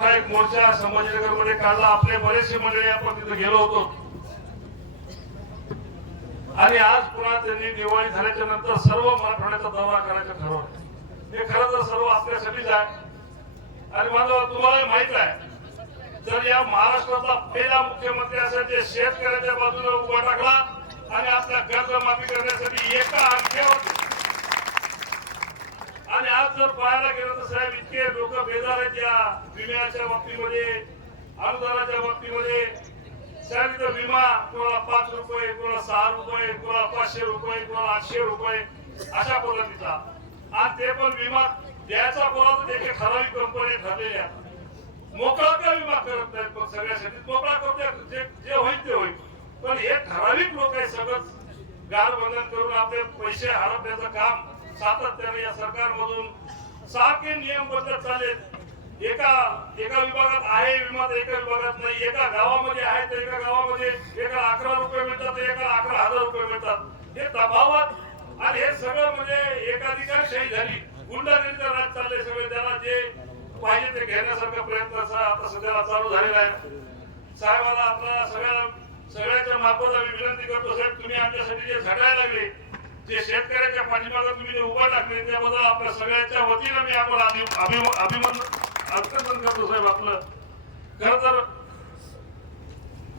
एक मोर्चा संभाजीनगरमध्ये काढला. आपले बरेचसे मंडळी आपण तिथे गेलो होतो. आणि आज पुन्हा त्यांनी दिवाळी झाल्याच्यानंतर सर्व मराठवाड्याचा दौरा करायचं ठरवलं हे खरं तर सर्व आपल्यासाठीच आहे. आणि माझं तुम्हाला माहीत आहे जर या महाराष्ट्रातला पहिला मुख्यमंत्री असेल जे शेतकऱ्याच्या बाजूने उभा टाकला आणि आपल्या कर्ज माफी करण्यासाठी एका अंगठ्यावर आणि आज जर पाहायला तर साहेब इतके लोक बेजार आहेत या विम्याच्या बाबतीमध्ये अनुदानाच्या बाबतीमध्ये. साहेब इथं विमा कोणाला पाच रुपये कोणाला सहा रुपये कोणाला पाचशे रुपये कोणाला आठशे रुपये अशा पद्धतीचा. आणि ते पण विमा द्यायचा कोणाला तर त्याचे ठराविक कंपनी ठरलेल्या आहेत. मोकळा का विमा करत नाहीत पण सगळ्यासाठी मोकळा करते जे जे होईल ते होईल. पण हे ठराविक लोक आहे सगळं गालबंधन करून आपले पैसे हडपण्याचं काम सातत्याने या सरकारमधून सारखे नियम बदलत चालेल एका एका विभागात आहे विमा तर एका विभागात नाही. एका गावामध्ये आहे तर एका गावामध्ये एका अकरा रुपये मिळतात तर एका अकरा हजार रुपये मिळतात. हे दबावात आणि हे सगळं म्हणजे एकाधिकारशाही झाली. गुंडागिरीचं राज चालले सगळे. त्याला जे पाहिजे ते घेण्यासारखा प्रयत्न असा आता सध्याला चालू झालेला आहे. साहेबाला आपला सगळ्या सगळ्याच्या मार्फत आम्ही विनंती करतो साहेब तुम्ही आमच्यासाठी जे झटायला लागले जे शेतकऱ्याच्या पाठीमागे तुम्ही जे उभा टाकले त्याबद्दल आपल्या सगळ्यांच्या वतीनं मी आपण अभि- अभि- अभिमन अभिनंदन करतो साहेब आपलं. खर तर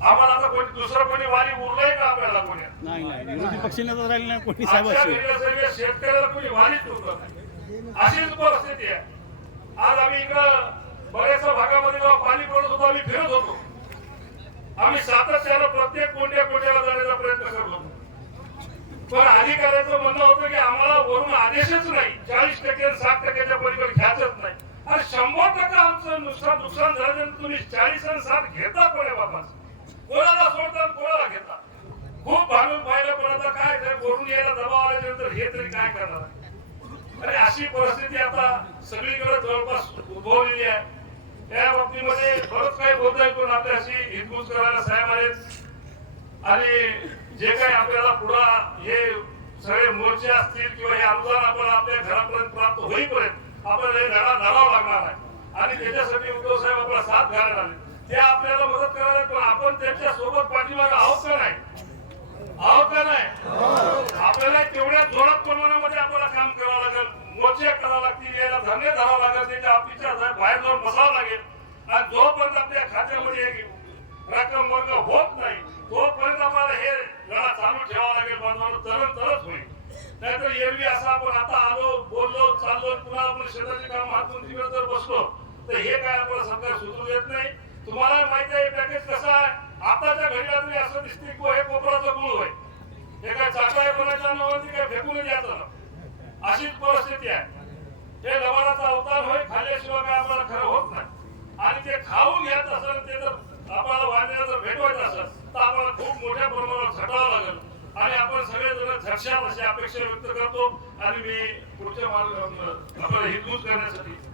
आम्हाला आता कोणी दुसरं कोणी वारी उरलंय का आपल्याला कोणी? नाही नाही विरोधी पक्षनेता राहिले नाही कोणी शेतकऱ्याला कोणी वारीच उरलं नाही. अशीच परिस्थिती आहे. आज आम्ही इकडं बऱ्याचशा भागामध्ये जेव्हा पाणी पडत होतो आम्ही फिरत होतो. आम्ही सातत्यानं प्रत्येक कोणत्या कोट्याला जाण्याचा पण अधिकाऱ्याचं म्हणणं होतं की आम्हाला वरून आदेशच नाही. चाळीस टक्के साठ टक्क्याच्या पलीकडे घ्यायचंच नाही. आणि शंभर टक्के आमचं नुकसान नुकसान झाल्यानंतर तुम्ही चाळीस आणि साठ घेता कोण्या बाबा कोणाला सोडता कोणाला घेता? खूप भांडून पाहिलं पण आता काय वरून यायला दबाव आल्यानंतर हे तरी काय करणार? अरे अशी परिस्थिती आता सगळीकडे जवळपास उद्भवलेली आहे. त्या बाबतीमध्ये बरंच काही बोलता पण आपल्याशी हिंदूज करायला साहेब आहेत आणि जे काही आपल्याला पुढं हे सगळे मोर्चे असतील किंवा हे अनुदान आपण आपल्या घरापर्यंत प्राप्त होईपर्यंत आपल्याला हे लढा लढावा लागणार आहे. आणि त्याच्यासाठी उद्धव साहेब आपला साथ घालायला आले ते आपल्याला मदत करायला पण आपण त्यांच्यासोबत पाठीमागे आहोत का नाही? आहोत का नाही? आपल्याला तेवढ्या जोरात प्रमाणामध्ये आपल्याला काम करावं लागेल मोर्चे करावं लागतील याला धान्य धरावं लागेल त्याच्या ऑफिसच्या बाहेर जाऊन बसावं लागेल. आणि जोपर्यंत आपल्या खात्यामध्ये एक रक्कम वर्ग होत नाही तोपर्यंत आपल्याला हे लढा चालू ठेवावा लागेल बांधवांना तरच तरच होईल नाहीतर एरवी असं आपण आता आलो बोललो चाललो पुन्हा आपण शेताचे तिकडे जर बसलो तर हे काय आपल्याला सरकार सुचू देत नाही. तुम्हाला माहिती आहे पॅकेज कसं आहे? आताच्या घडीला तरी असं दिसते की हे कोपराचं गुळ होय. हे काय चाकाय कोणाच्या नव्हती काय फेकून द्यायचं अशीच परिस्थिती आहे. हे लबाडाचा अवतार होय खाल्ल्याशिवाय काय आपल्याला खरं होत नाही. आणि ते खाऊन घ्यायचं असेल ते जर आपल्याला वाढण्याला जर भेटवायचं असेल तर आपल्याला खूप मोठ्या प्रमाणावर झटावं लागेल. आणि आपण सगळेजण झटशाल अशी अपेक्षा व्यक्त करतो आणि मी पुढच्या मार्ग आपल्याला हिंदूच करण्यासाठी